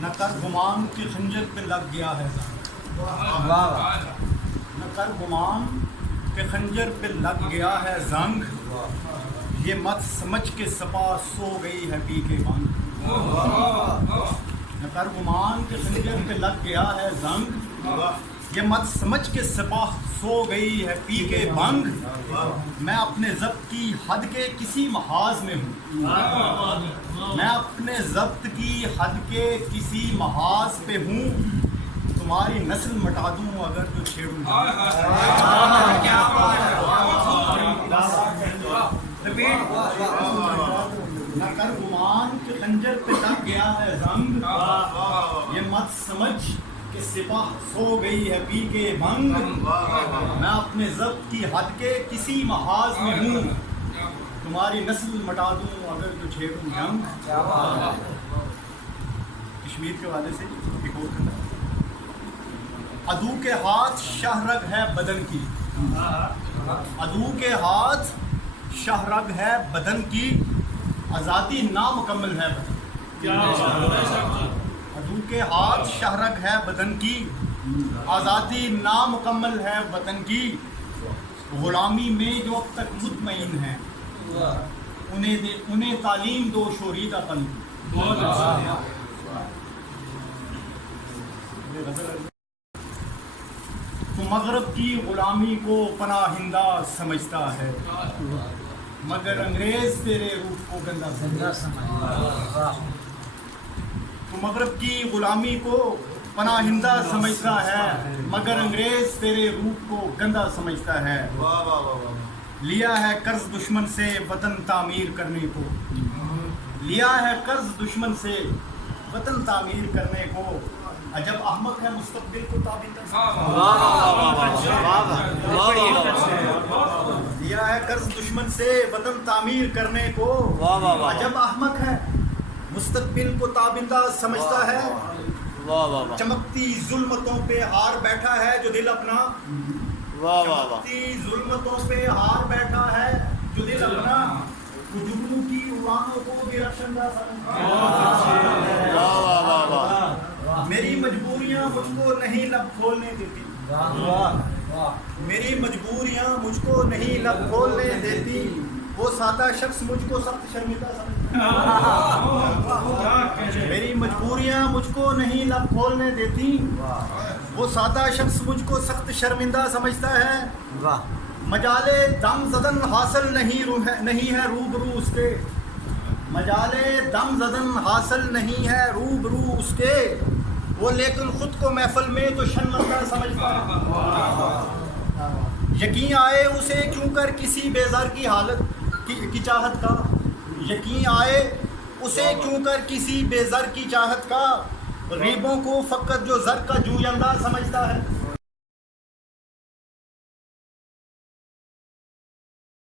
نہ کر گمان کہ خنجر پہ لگ گیا ہے زنگ، نہ کر گمان کہ خنجر پہ لگ گیا ہے زنگ، یہ مت سمجھ کے سپاہ سو گئی ہے پی کے بنگ، نہ کر گمان کہ خنجر پہ لگ گیا ہے زنگ، یہ مت سمجھ کے سپاہ سو گئی ہے پی کے بنگ، میں اپنے ضبط کی حد کے کسی محاذ میں ہوں، میں اپنے ضبط کی حد کے کسی محاذ پہ ہوں، تمہاری نسل مٹا دوں اگر جو چھیڑوں نہ کر گمان کہ خنجر پہ لگ گیا ہے زنگ، یہ مت سمجھ کہ سپاہ سو گئی ہے پی کے بنگ، میں اپنے ضبط کی حد کے کسی محاذ میں ہوں، تمہاری نسل مٹا دوں اگر جو چھیڑوں جنگ۔ کشمیر کے والے سے ایک اور کھڑا، عدو کے ہاتھ شاہ رگ ہے بدن کی، عدو کے ہاتھ شاہ رگ ہے بدن کی، آزادی نامکمل ہے بدن، عدو کے ہاتھ شاہ رگ ہے بدن کی، آزادی نامکمل ہے وطن کی، غلامی میں جو اب تک مطمئن ہیں انہیں تعلیم دو شوریدہ پن کی۔ تو مغرب کی غلامی کو پناہندہ سمجھتا ہے، مگر انگریز تیرے روح کو گندا سمجھتا ہے، تو مغرب کی غلامی کو پناہندہ سمجھتا ہے، مگر انگریز تیرے روح کو گندا سمجھتا ہے، لیا ہے قرض دشمن سے وطن تعمیر کرنے کو، لیا ہے قرض دشمن سے وطن تعمیر کرنے کو، عجب احمق ہے مستقبل کو تابندہ، لیا ہے قرض دشمن سے وطن تعمیر کرنے کو، عجب احمق ہے مستقبل کو تابندہ سمجھتا ہے، چمکتی ظلمتوں پہ ہار بیٹھا ہے جو دل اپنا، چمکتی ظلمتوں پہ ہار بیٹھا ہے جو دل اپنا، جگنو کی اڑانوں کو بھی رخشندہ سمجھتا ہے، میری مجبوریاں مجھ کو نہیں لب کھولنے دیتی، میری مجبوریاں مجھ کو نہیں لب کھولنے دیتی، وہ سادہ شخص مجھ کو سخت شرمندہ سمجھتا ہے، میری مجبوریاں مجھ کو نہیں لب کھولنے دیتی، وہ سادہ شخص مجھ کو سخت شرمندہ سمجھتا ہے، مجالے دم زدن حاصل نہیں ہے روبرو اس کے، مجالے دم زدن حاصل نہیں ہے روبرو اس کے، وہ لیکن خود کو محفل میں تو شرمندہ سمجھتا ہے، یقین آئے اسے کیوں کر کسی بیزار کی حالت کی چاہت کا، یقین آئے اسے کیوں کر کسی بیزار کی چاہت کا، غریبوں کو فقط جو زر کا جویندہ سمجھتا ہے،